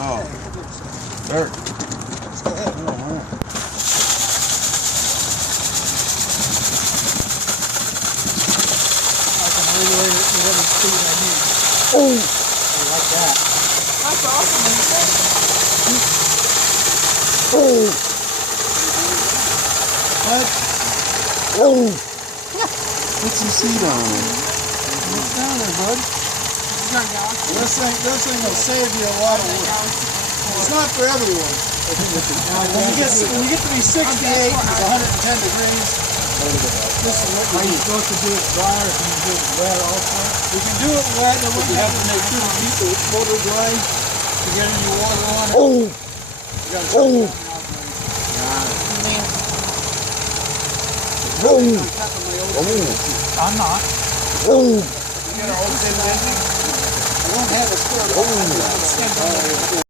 Oh. Dirt. Let's go ahead. I can regulate it to whatever speed I need. Oh! Like that. That's awesome, isn't it? Oh! What? Oh! Put some seed on it. What's down there, bud? This thing will save you a lot of work. It's not for everyone. When you get to be 68, it's 110 degrees. This is what you're supposed to do it dry, or can you do it wet also? You can do it wet, but you have to make sure to keep it photo dry to get any water on it. Oh! You gotta shut it Oh! down. I'm not. Oh! You get our old tin engine. I won't have a square.